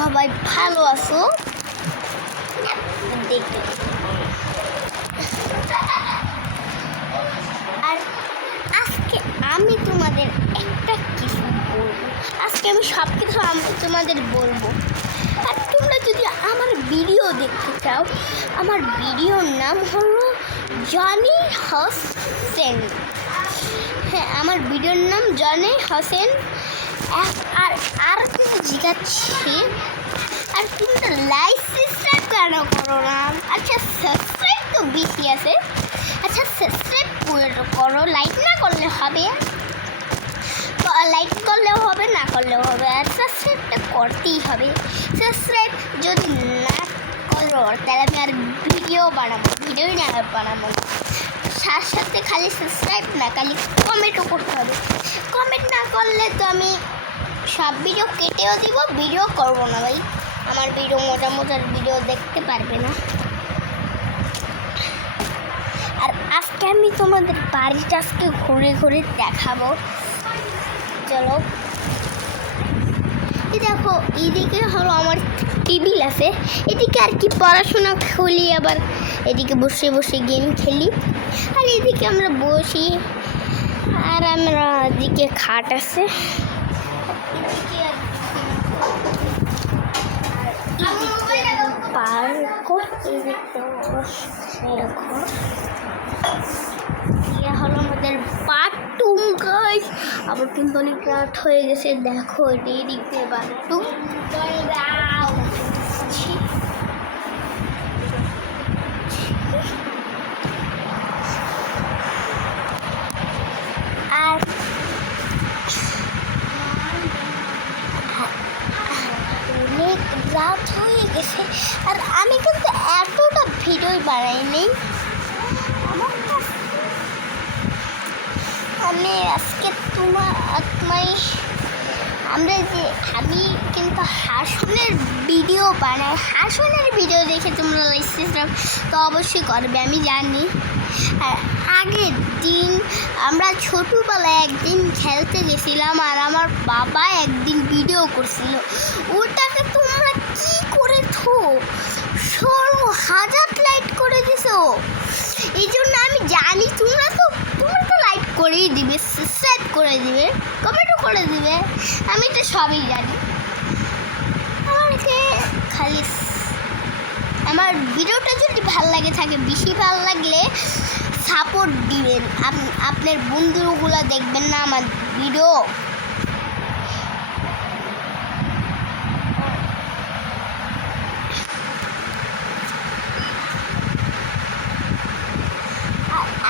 সবাই ভালো আছো? দেখতে আর আজকে আমি তোমাদের একটা কিছু বলবো। আজকে আমি সব কিছু তোমাদের বলবো। আর তোমরা যদি আমার ভিডিও দেখতে চাও, আমার ভিডিওর নাম হলো জনি হোসেন। হ্যাঁ, আমার ভিডিওর নাম জনি হোসেন। আর কিছু জিজ্ঞাসছি, আর তোমরা লাইক সাবস্ক্রাইব কেন করো না? আচ্ছা, সাবস্ক্রাইব তো বেশি আছে। আচ্ছা, সাবস্ক্রাইব করো, লাইক না করলে হবে? লাইক করলেও হবে, না করলেও হবে, আর সাবস্ক্রাইবটা করতেই হবে। সাবস্ক্রাইব যদি না করো তাহলে আমি আর ভিডিওই না বানাবো। সাথে সাথে খালি সাবস্ক্রাইব না, খালি কমেন্টও করতে হবে। কমেন্ট না করলে তো আমি সব ভিডিও কেটেও দিব, ভিডিও করবো না ভাই। আমার ভিডিও মজার ভিডিও দেখতে পারবে না। আর আজকে আমি তোমাদের বাড়িটা ঘুরে ঘুরে দেখাবো। চলো, দেখো, এদিকে হলো আমার টেবিল আছে, এদিকে আর কি পড়াশোনা খুলি, আবার এদিকে বসে বসে গেম খেলি। আর এদিকে আমরা বসি, আর আমরা এদিকে খাট আছে, হলো আমাদের বাথরুম গাইস। আবার কিন্তু অনেক রাত হয়ে গেছে, দেখো এদিকে বাথরুম। আর অনেক রাত হয়ে গেছে, আর আমি কিন্তু এতটা ভিডিও বানাইনি। আমি আজকে আমি কিন্তু হাসনের ভিডিও বানাই। হাসনের ভিডিও দেখে তোমরা লাইক তো অবশ্যই করবে, আমি জানি। আর আগের দিন আমরা ছোটোবেলায় একদিন খেলতে গেছিলাম, আর আমার বাবা একদিন ভিডিও করছিল। ওটাকে তোমরা কি করেছো? 16,000 লাইক করে দিছো। এই জন্য আমি জানি তোমরা তো লাইক করেই দিবে, সাবস্ক্রাইব করে দিবে, কমেন্টও করে দিবে। আমি তো সবই জানি। আমাকে খালি আমার ভিডিওটা যদি ভালো লাগে থাকে, বেশি ভালো লাগলে সাপোর্ট দিবেন। আপনার বন্ধুগুলো দেখবেন না আমার ভিডিও।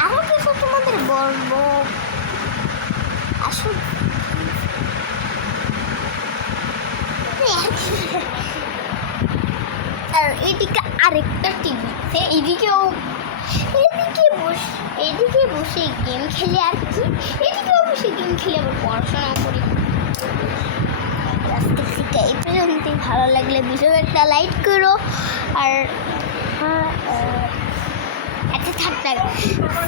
আরও কিছু তোমাদের বলবো, আসুন। আর এদিকে আরেকটা টিভি, এদিকে বসে গেম খেলি, আর কি এদিকেও বসে গেম খেলি, আবার পড়াশোনা করি। আজকে থেকে এই পর্যন্তই। ভালো লাগলে ভিডিও একটা লাইক করো, আর আচ্ছা থাকতে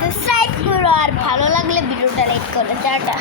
সাবস্ক্রাইব করো, আর ভালো লাগলে ভিডিওটা লাইক করো। টাটা।